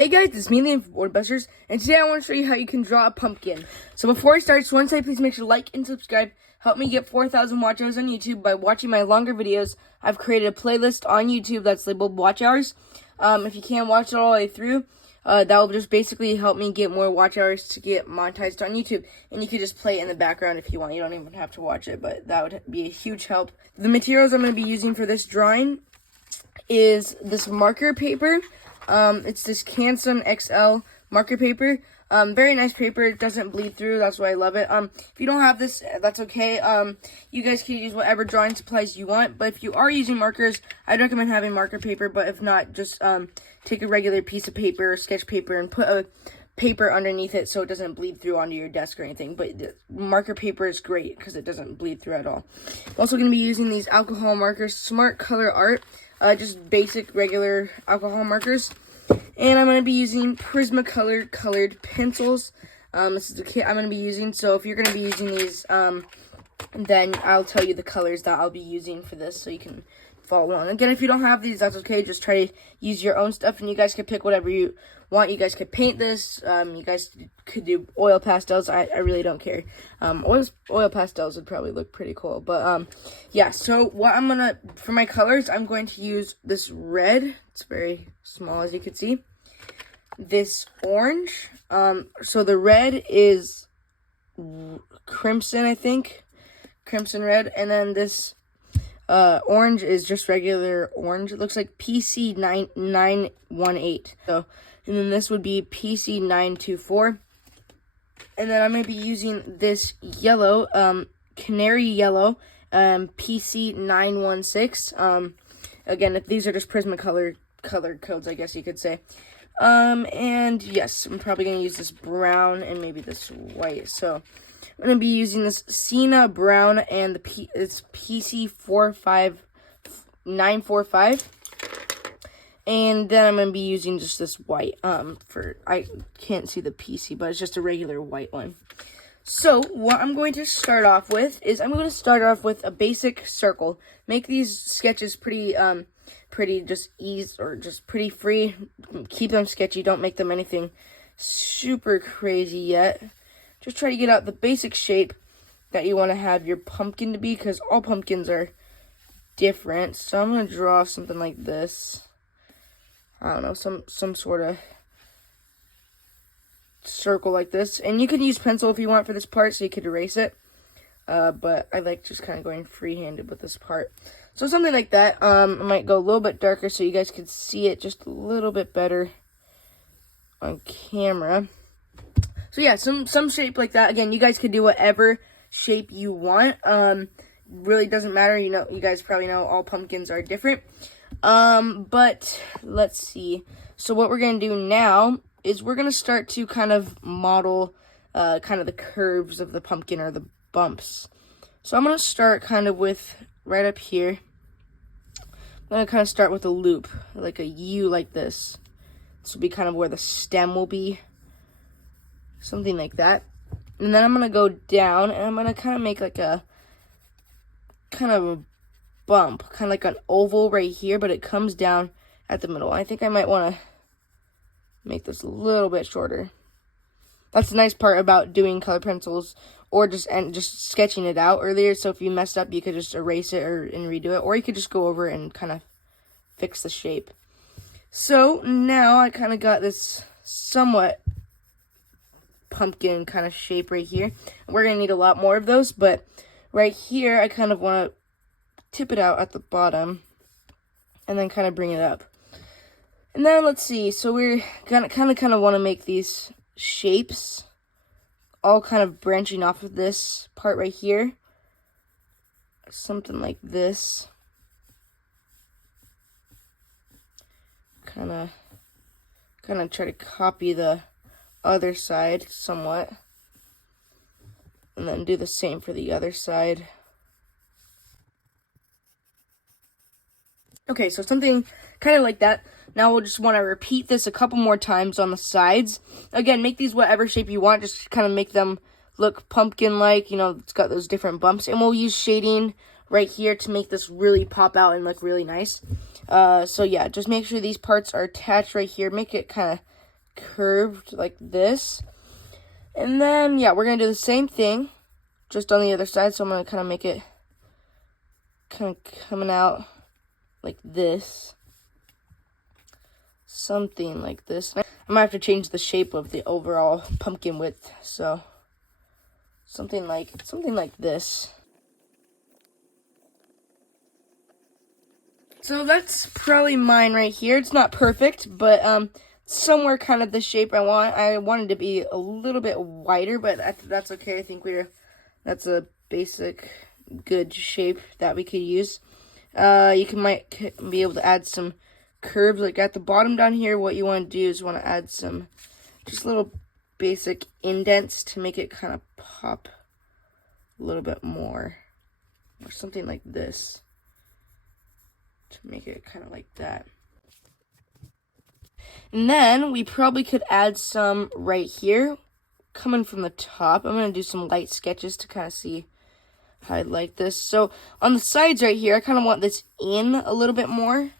Hey guys, it's me, Liam from Boardbusters, and today I want to show you how you can draw a pumpkin. So before I start, just want to say please make sure to like and subscribe. Help me get 4,000 watch hours on YouTube by watching my longer videos. I've created a playlist on YouTube that's labeled watch hours. If you can't watch it all the way through, that will just basically help me get more watch hours to get monetized on YouTube. And you can just play it in the background if you want. You don't even have to watch it, but that would be a huge help. The materials I'm going to be using for this drawing is this marker paper. It's this Canson XL marker paper. Very nice paper. It doesn't bleed through. That's why I love it. If you don't have this, that's okay. You guys can use whatever drawing supplies you want. But if you are using markers, I'd recommend having marker paper. But if not, just take a regular piece of paper or sketch paper and put a paper underneath it so it doesn't bleed through onto your desk or anything. But the marker paper is great because it doesn't bleed through at all. I'm also going to be using these alcohol markers, Smart Color Art. Just basic, regular alcohol markers. And I'm going to be using Prismacolor colored pencils. This is the kit I'm going to be using. So if you're going to be using these, then I'll tell you the colors that I'll be using for this so you can follow along. Again, if you don't have these, that's okay. Just try to use your own stuff, and you guys can pick whatever you want. You guys could paint this. You guys could do oil pastels. I really don't care. Oil pastels would probably look pretty cool. But, yeah. So what I'm going to, for my colors, I'm going to use this red. It's very small, as you can see. This orange. So the red is crimson, I think. Crimson red. And then this orange is just regular orange. It looks like PC918. So, and then this would be PC924. And then I'm going to be using this yellow, canary yellow, PC916. Again, if these are just Prismacolor colored codes, I guess you could say. And yes, I'm probably going to use this brown and maybe this white. So I'm going to be using this Sienna brown and it's PC45945. And then I'm going to be using just this white, I can't see the PC, but it's just a regular white one. So what I'm going to start off with is I'm going to start off with a basic circle. Make these sketches pretty just ease or just pretty free. Keep them sketchy. Don't make them anything super crazy yet. Just try to get out the basic shape that you want to have your pumpkin to be, because all pumpkins are different. So I'm going to draw something like this. I don't know, some sort of circle like this. And you can use pencil if you want for this part, so you could erase it. But I like just kind of going freehanded with this part. So something like that. I might go a little bit darker so you guys could see it just a little bit better on camera. So yeah, some shape like that. Again, you guys could do whatever shape you want. Really doesn't matter. You know, you guys probably know all pumpkins are different. But let's see. So what we're going to do now is we're going to start to kind of model kind of the curves of the pumpkin, or the bumps. So I'm going to start kind of with right up here. I'm going to kind of start with a loop, like a U like this. This will be kind of where the stem will be. Something like that. And then I'm going to go down, and I'm going to kind of make like a kind of a bump, kind of like an oval right here, but it comes down at the middle. I think I might want to make this a little bit shorter. That's the nice part about doing color pencils or just sketching it out earlier. So if you messed up, you could just erase it and redo it, or you could just go over and kind of fix the shape. So now I kind of got this somewhat pumpkin kind of shape right here. We're going to need a lot more of those, but right here I kind of want to tip it out at the bottom and then kind of bring it up. And then let's see, so we're gonna kind of want to make these shapes all kind of branching off of this part right here. Something like this. Kind of try to copy the other side somewhat. And then do the same for the other side. Okay, so something kind of like that. Now we'll just want to repeat this a couple more times on the sides. Again, make these whatever shape you want. Just kind of make them look pumpkin-like. You know, it's got those different bumps. And we'll use shading right here to make this really pop out and look really nice. So yeah, just make sure these parts are attached right here. Make it kind of curved like this. And then, yeah, we're going to do the same thing, just on the other side. So I'm going to kind of make it kind of coming out like this. Something like this. I might have to change the shape of the overall pumpkin width. So something like this. So that's probably mine right here. It's not perfect, but somewhere kind of the shape I want. I wanted to be a little bit wider, but that's okay. I think that's a basic good shape that we could use. Might be able to add some curves like at the bottom down here. What you want to do is want to add some just little basic indents to make it kind of pop a little bit more, or something like this to make it kind of like that. And then we probably could add some right here coming from the top. I'm going to do some light sketches to kind of see how I like this. So on the sides right here, I kind of want this in a little bit more,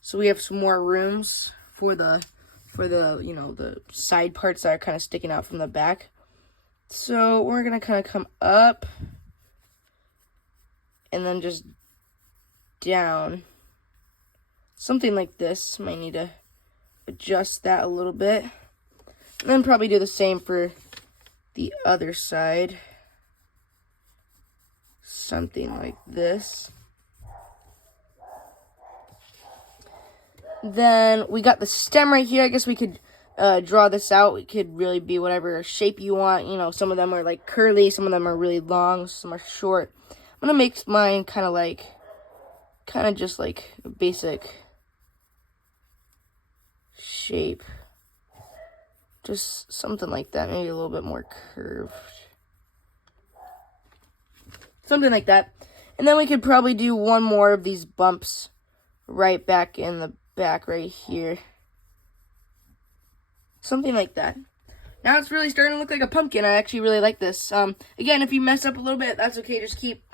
so we have some more rooms for the the side parts that are kind of sticking out from the back. So we're going to kind of come up and then just down. Something like this. Might need to adjust that a little bit. And then probably do the same for the other side. Something like this. Then we got the stem right here. I guess we could draw this out. It could really be whatever shape you want. You know, some of them are like curly, some of them are really long, some are short. I'm gonna make mine kind of just like a basic shape. Just something like that, maybe a little bit more curved. Something like that. And then we could probably do one more of these bumps right back in the back right here. Something like that. Now it's really starting to look like a pumpkin. I actually really like this. Again, if you mess up a little bit, that's okay. Just keep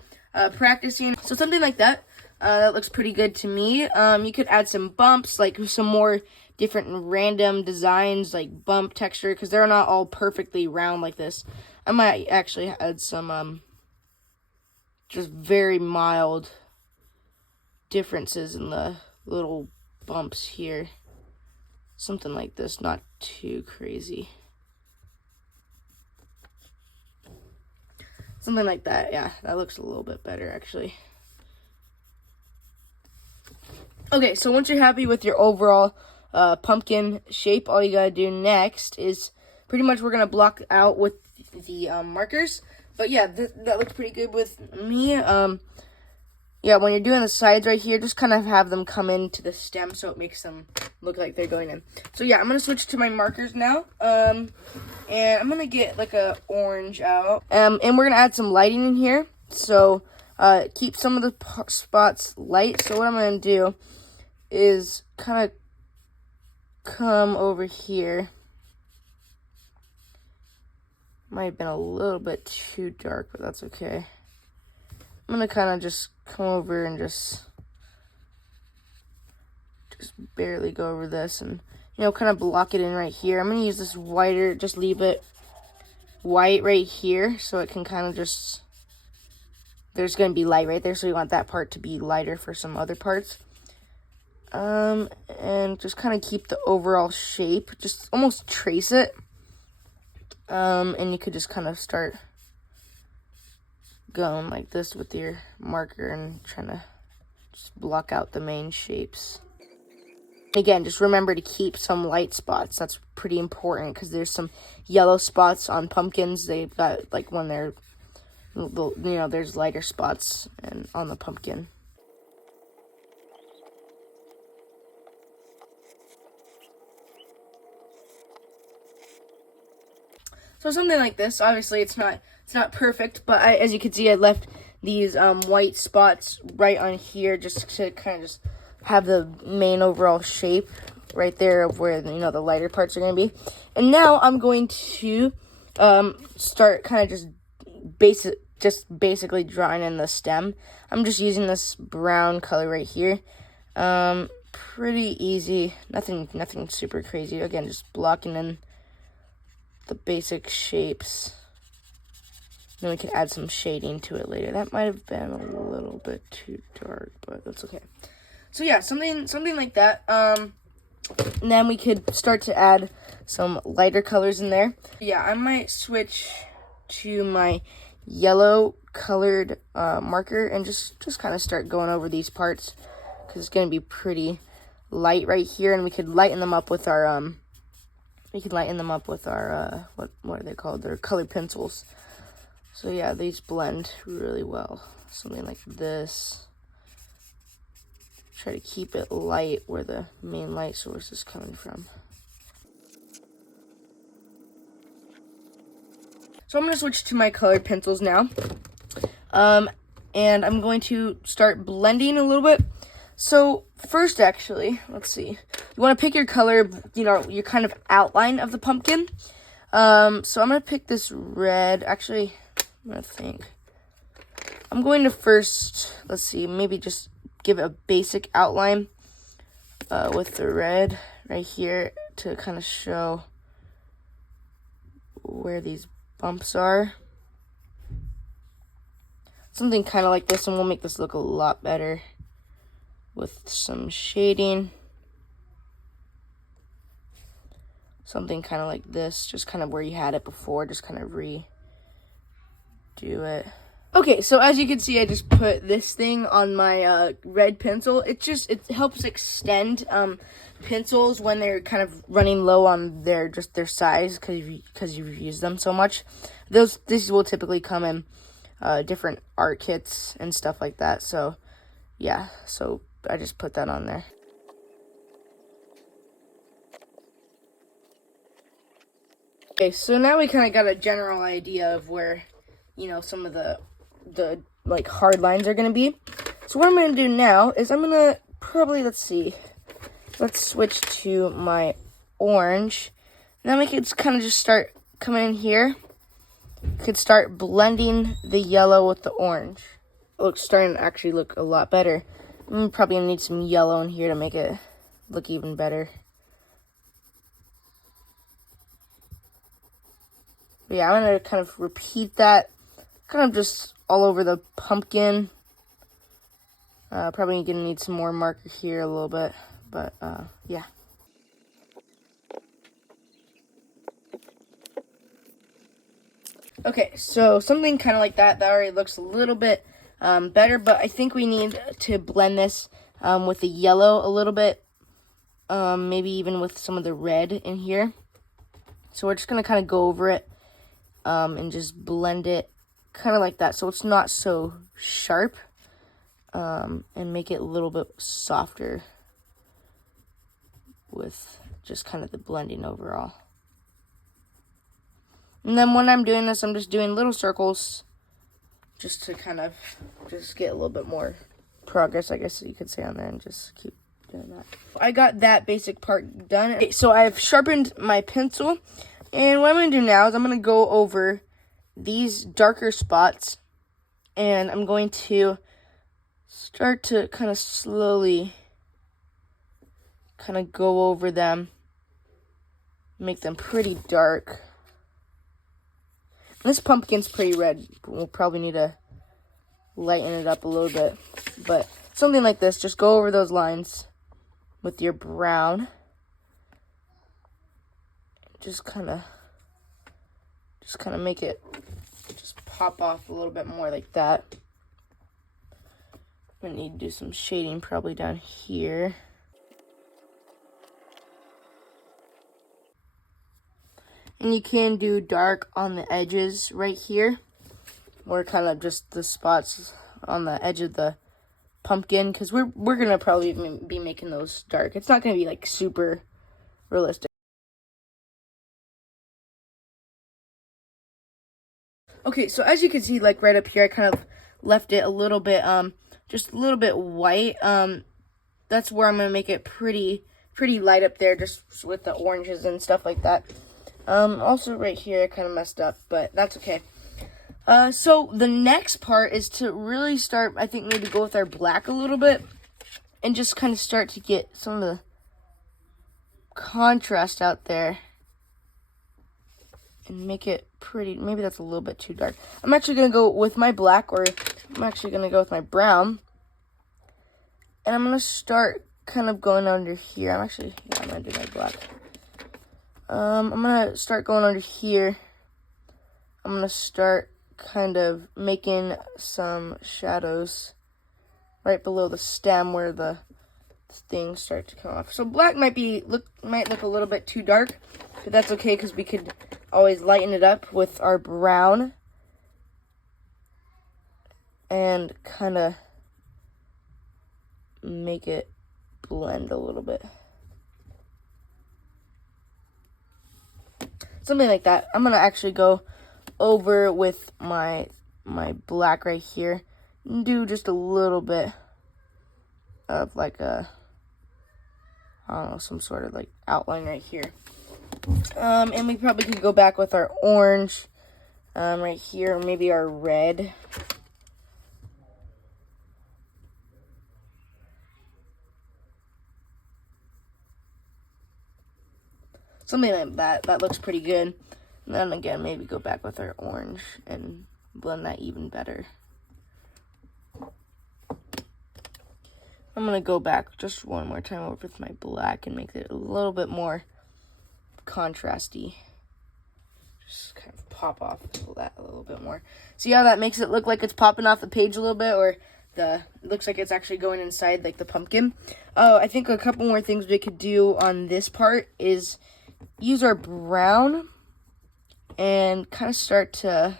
practicing. So something like that. That looks pretty good to me. You could add some bumps, like some more different random designs, like bump texture, because they're not all perfectly round like this. I might actually add some just very mild differences in the little bumps here. Something like this, not too crazy. Something like that, yeah, that looks a little bit better actually. Okay, so once you're happy with your overall pumpkin shape, all you gotta do next is pretty much we're gonna block out with the markers. But yeah, that looks pretty good with me. Yeah, when you're doing the sides right here, just kind of have them come into the stem so it makes them look like they're going in. So yeah, I'm gonna switch to my markers now. And I'm gonna get like a orange out. And we're gonna add some lighting in here. So keep some of the spots light. So what I'm gonna do is kind of come over here. Might have been a little bit too dark, but that's okay. I'm gonna kind of just come over and just barely go over this and, you know, kind of block it in right here. I'm gonna use this whiter, just leave it white right here so it can kind of just, there's gonna be light right there, so we want that part to be lighter for some other parts. And just kind of keep the overall shape, just almost trace it. And you could just kind of start going like this with your marker and trying to just block out the main shapes. Again, just remember to keep some light spots. That's pretty important because there's some yellow spots on pumpkins. They've got, like, when they're, you know, there's lighter spots and on the pumpkin. So something like this. Obviously, it's not perfect, but as you can see, I left these white spots right on here just to kind of just have the main overall shape right there of where, you know, the lighter parts are going to be. And now I'm going to start kind of just basically drawing in the stem. I'm just using this brown color right here. pretty easy. Nothing super crazy. Again, just blocking in the basic shapes. Then we can add some shading to it later. That might have been a little bit too dark, but that's okay. So yeah, something like that. And then we could start to add some lighter colors in there. Yeah, I might switch to my yellow colored marker and just kind of start going over these parts, because it's going to be pretty light right here, and we could lighten them up with our what are they called? They're colored pencils. So yeah, these blend really well. Something like this. Try to keep it light where the main light source is coming from. So I'm going to switch to my colored pencils now. And I'm going to start blending a little bit. So first, actually, let's see. You want to pick your color, your kind of outline of the pumpkin. So I'm going to pick this red. Actually, I'm going to think. I'm going to first, let's see, maybe just give a basic outline with the red right here to kind of show where these bumps are. Something kind of like this, and we'll make this look a lot better with some shading. Something kind of like this, just kind of where you had it before, just kind of redo it. Okay, so as you can see, I just put this thing on my red pencil. It helps extend pencils when they're kind of running low on their size, because you've used them so much. These will typically come in different art kits and stuff like that. So yeah, so I just put that on there. Okay, so now we kind of got a general idea of where, some of the like hard lines are going to be. So what I'm going to do now is I'm going to probably, let's switch to my orange. Then we could kind of just start coming in here. Could start blending the yellow with the orange. It's starting to actually look a lot better. I'm probably going to need some yellow in here to make it look even better. But yeah, I'm going to kind of repeat that, kind of just all over the pumpkin. Probably going to need some more marker here a little bit, but yeah. Okay, so something kind of like that already looks a little bit better, but I think we need to blend this with the yellow a little bit, maybe even with some of the red in here. So we're just going to kind of go over it and just blend it kind of like that, so it's not so sharp, and make it a little bit softer with just kind of the blending overall. And then when I'm doing this, I'm just doing little circles just to kind of just get a little bit more progress, I guess you could say, on there, and just keep doing that. I got that basic part done. Okay, so I've sharpened my pencil, and what I'm going to do now is I'm going to go over these darker spots, and I'm going to start to kind of slowly kind of go over them, make them pretty dark. This pumpkin's pretty red. We'll probably need to lighten it up a little bit. But something like this, just go over those lines with your brown. Just kind of make it just pop off a little bit more like that. I'm going to need to do some shading probably down here. And you can do dark on the edges right here, or kind of just the spots on the edge of the pumpkin, because we're going to probably be making those dark. It's not going to be like super realistic. Okay, so as you can see, like right up here, I kind of left it a little bit, just a little bit white. That's where I'm going to make it pretty light up there, just with the oranges and stuff like that. Also right here, I kind of messed up, but that's okay. So the next part is to really start, I think, maybe go with our black a little bit. and just kind of start to get some of the contrast out there and make it pretty. Maybe that's a little bit too dark. I'm actually going to go with my black, or I'm actually going to go with my brown. And I'm going to start kind of going under here. I'm going to do my black. I'm going to start going under here. I'm going to start kind of making some shadows right below the stem where the things start to come off. So black might look a little bit too dark, but that's okay because we could always lighten it up with our brown and kind of make it blend a little bit. Something like that. I'm gonna actually go over with my black right here and do just a little bit of like a, I don't know, some sort of like outline right here. And we probably could go back with our orange right here, or maybe our red. Something like that. That looks pretty good. And then again, maybe go back with our orange and blend that even better. I'm going to go back just one more time over with my black and make it a little bit more contrasty. Just kind of pop off that a little bit more. See how that makes it look like it's popping off the page a little bit, or it looks like it's actually going inside like the pumpkin. Oh, I think a couple more things we could do on this part is use our brown and kind of start to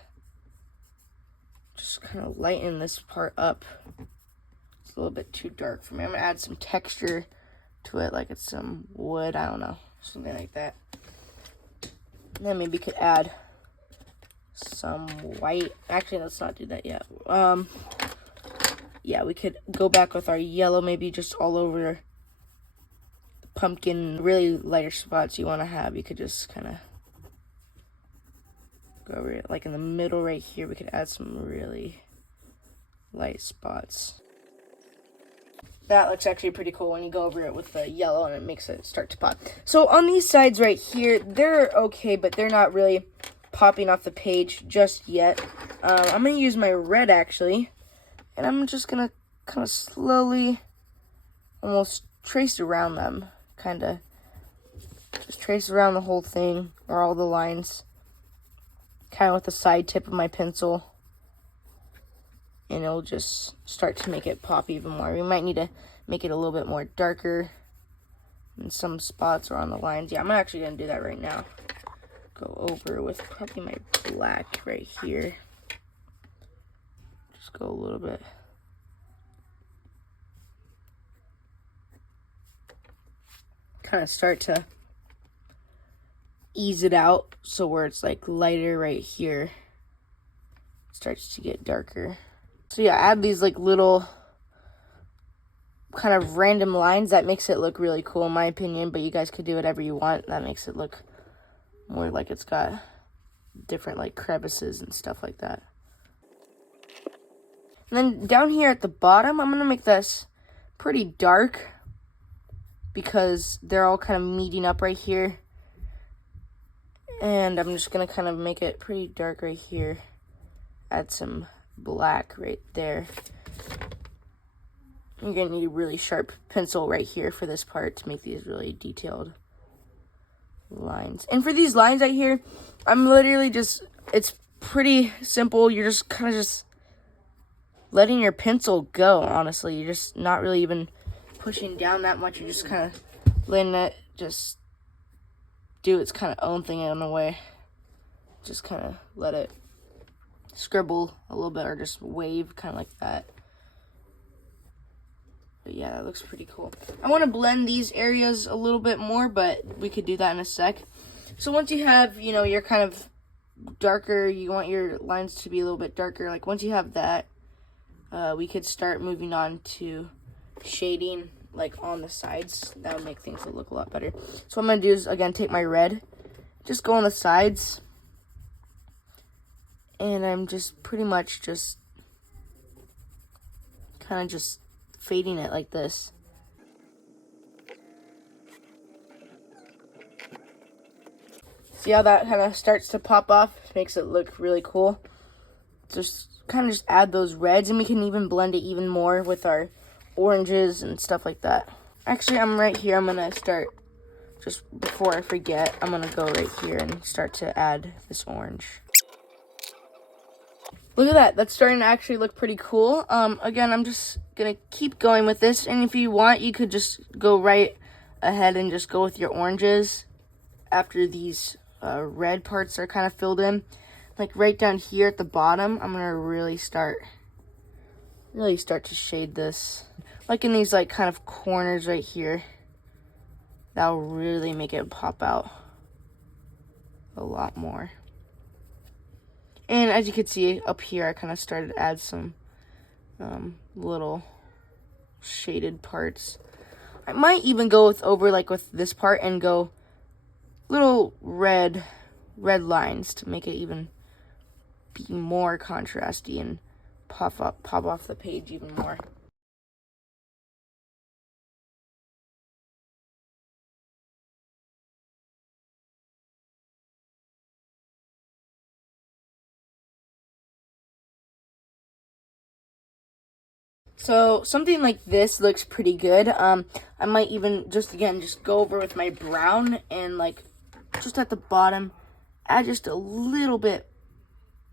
just kind of lighten this part up. It's a little bit too dark for me. I'm going to add some texture to it, like it's some wood, I don't know, something like that. And then maybe we could add some white. Actually, let's not do that yet. Yeah, we could go back with our yellow, maybe just all over the pumpkin. Really lighter spots you want to have, you could just kind of go over it. Like in the middle right here, we could add some really light spots. That looks actually pretty cool when you go over it with the yellow and it makes it start to pop. So on these sides right here, they're okay, but they're not really popping off the page just yet. I'm going to use my red actually, and I'm just going to kind of slowly almost trace around them. Kind of just trace around the whole thing, or all the lines, kind of with the side tip of my pencil. And it'll just start to make it pop even more. We might need to make it a little bit more darker in some spots or on the lines. Yeah, I'm actually going to do that right now. Go over with probably my black right here. Just go a little bit. Kind of start to ease it out so where it's like lighter right here. It starts to get darker. So yeah, add these like little kind of random lines. That makes it look really cool in my opinion, but you guys could do whatever you want. That makes it look more like it's got different like crevices and stuff like that. And then down here at the bottom, I'm going to make this pretty dark because they're all kind of meeting up right here. And I'm just going to kind of make it pretty dark right here. Add some black right there. You're going to need a really sharp pencil right here for this part to make these really detailed lines. And for these lines right here, I'm literally just, it's pretty simple. You're just kind of just letting your pencil go, honestly. You're just not really even pushing down that much. You're just kind of letting it just do its kind of own thing in a way. Just kind of let it scribble a little bit or just wave kind of like that. But yeah, that looks pretty cool. I want to blend these areas a little bit more, but we could do that in a sec. So once you have, you know, your kind of darker, you want your lines to be a little bit darker. Like once you have that, we could start moving on to shading like on the sides. That would make things look a lot better. So what I'm going to do is, again, take my red, just go on the sides. And I'm just pretty much just kind of just fading it like this. See how that kind of starts to pop off? Makes it look really cool. Just kind of just add those reds, and we can even blend it even more with our oranges and stuff like that. Actually, I'm right here. I'm gonna start, just before I forget, I'm gonna go right here and start to add this orange. Look at that. That's starting to actually look pretty cool. Again, I'm just gonna keep going with this, and if you want, you could just go right ahead and just go with your oranges after these red parts are kind of filled in. Like right down here at the bottom, I'm gonna really start to shade this. Like in these like kind of corners right here. That'll really make it pop out a lot more. And as you can see up here, I kind of started to add some little shaded parts. I might even go with this part and go little red lines to make it even be more contrasty and pop off the page even more. So something like this looks pretty good. I might even just go over with my brown and like just at the bottom, add just a little bit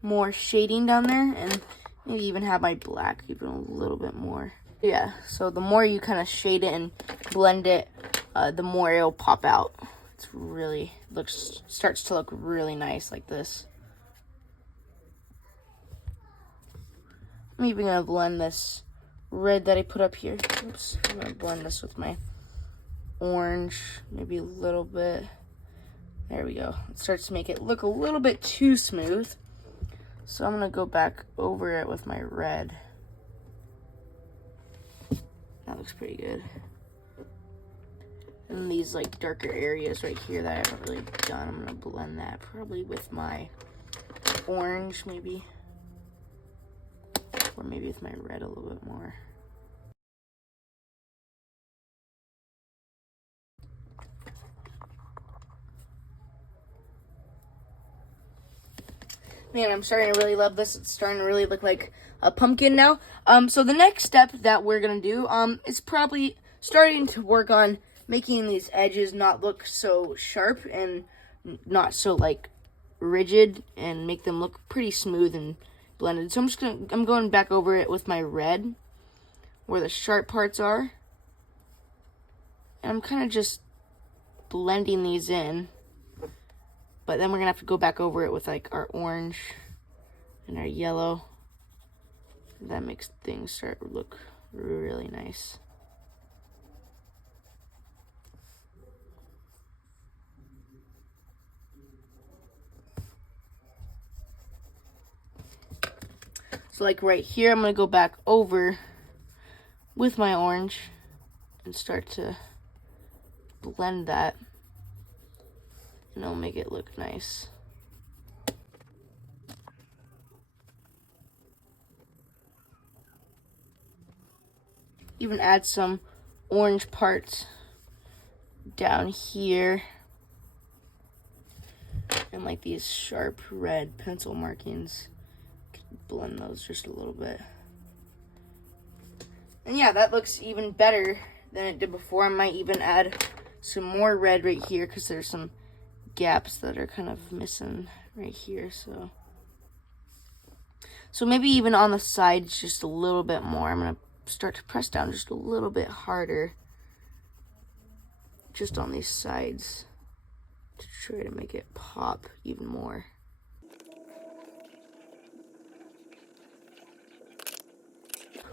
more shading down there, and maybe even have my black even a little bit more. Yeah, so the more you kind of shade it and blend it, the more it'll pop out. It's really starts to look really nice like this. I'm even gonna blend this red that I put up here. Oops, I'm gonna blend this with my orange, maybe a little bit. There we go. It starts to make it look a little bit too smooth. So I'm gonna go back over it with my red. That looks pretty good. And these like darker areas right here that I haven't really done, I'm gonna blend that probably with my orange maybe. Or maybe with my red a little bit more. Man, I'm starting to really love this. It's starting to really look like a pumpkin now. So the next step that we're gonna do is probably starting to work on making these edges not look so sharp and not so like rigid, and make them look pretty smooth and blended. So I'm going back over it with my red where the sharp parts are. And I'm kind of just blending these in. But then we're gonna have to go back over it with like our orange and our yellow. That makes things start to look really nice. So like right here, I'm gonna go back over with my orange and start to blend that. And it'll make it look nice. Even add some orange parts down here. And like these sharp red pencil markings. Blend those just a little bit. And yeah, that looks even better than it did before. I might even add some more red right here because there's some gaps that are kind of missing right here. So maybe even on the sides just a little bit more. I'm gonna start to press down just a little bit harder just on these sides to try to make it pop even more.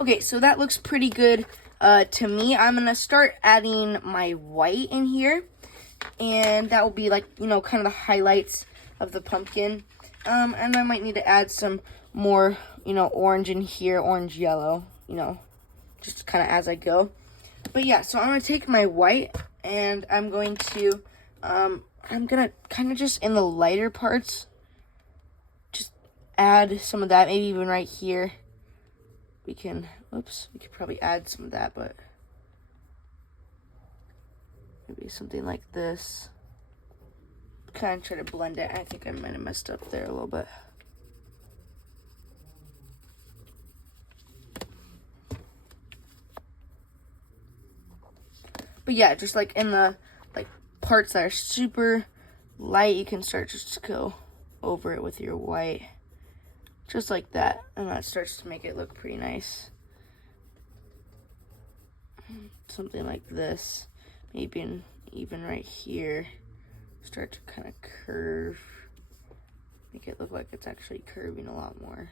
Okay, so that looks pretty good to me. I'm gonna start adding my white in here, and that will be like, you know, kind of the highlights of the pumpkin. And I might need to add some more, you know, orange in here, orange, yellow, you know, just kind of as I go. But yeah, so I'm gonna take my white and I'm gonna kind of just in the lighter parts, just add some of that, maybe even right here. We could probably add some of that, but maybe something like this. kind of try to blend it. I think I might have messed up there a little bit. But yeah, just like in the parts that are super light, you can start just to go over it with your white. Just like that. And that starts to make it look pretty nice. Something like this. Maybe even right here. Start to kind of curve. Make it look like it's actually curving a lot more.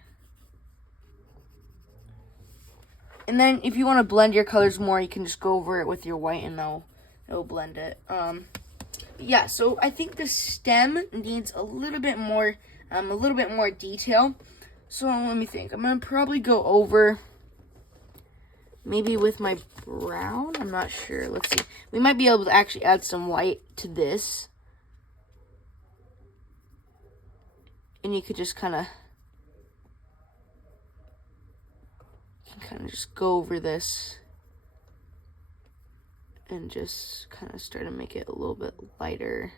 And then if you want to blend your colors more, you can just go over it with your white and it'll blend it. Yeah, so I think the stem needs a little bit more detail. So let me think. I'm gonna probably go over maybe with my brown. I'm not sure. Let's see. We might be able to actually add some white to this. And you could just kind of just go over this and just kind of start to make it a little bit lighter.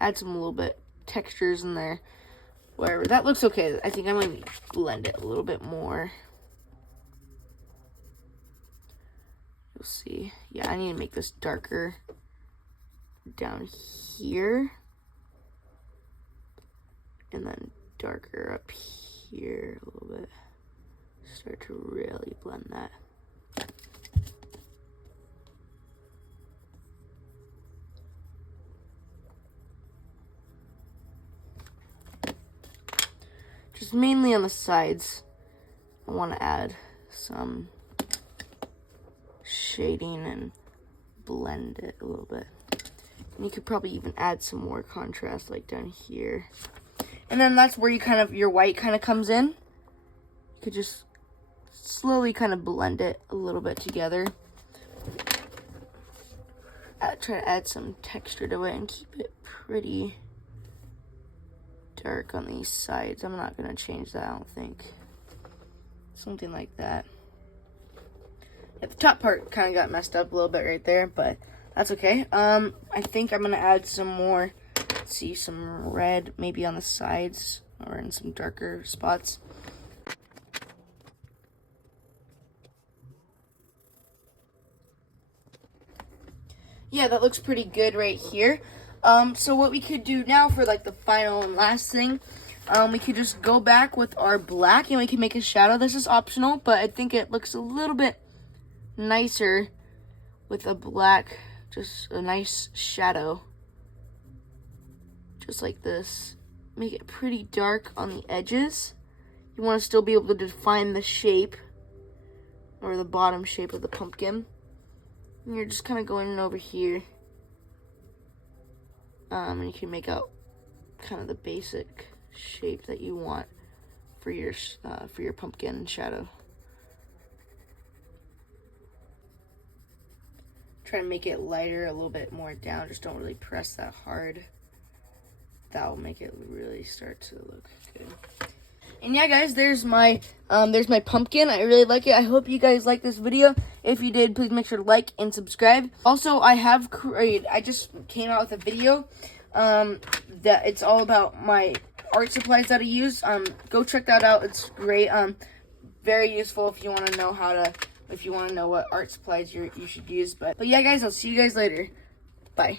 Add some little bit textures in there. Wherever. That looks okay. I think I might blend it a little bit more. You'll see. Yeah, I need to make this darker down here. And then darker up here a little bit. Start to really blend that. Just mainly on the sides, I want to add some shading and blend it a little bit. And you could probably even add some more contrast like down here. And then that's where your white kind of comes in. You could just slowly kind of blend it a little bit together. Try to add some texture to it and keep it pretty dark on these sides. I'm not going to change that, I don't think. Something like that. Yeah, the top part kind of got messed up a little bit right there, but that's okay. I think I'm going to add some more, let's see, some red maybe on the sides or in some darker spots. Yeah, that looks pretty good right here. So what we could do now for like the final and last thing, we could just go back with our black and we can make a shadow. This is optional, but I think it looks a little bit nicer with a black, just a nice shadow. Just like this. Make it pretty dark on the edges. You want to still be able to define the shape or the bottom shape of the pumpkin. And you're just kind of going in over here. And you can make out kind of the basic shape that you want for your pumpkin shadow. Try to make it lighter, a little bit more down. Just don't really press that hard. That will make it really start to look good. And yeah, guys, there's my pumpkin. I really like it. I hope you guys like this video. If you did, please make sure to like and subscribe. Also, I just came out with a video that it's all about my art supplies that I use. Go check that out. It's great. Very useful if you want to know what art supplies you should use. But yeah, guys, I'll see you guys later. Bye.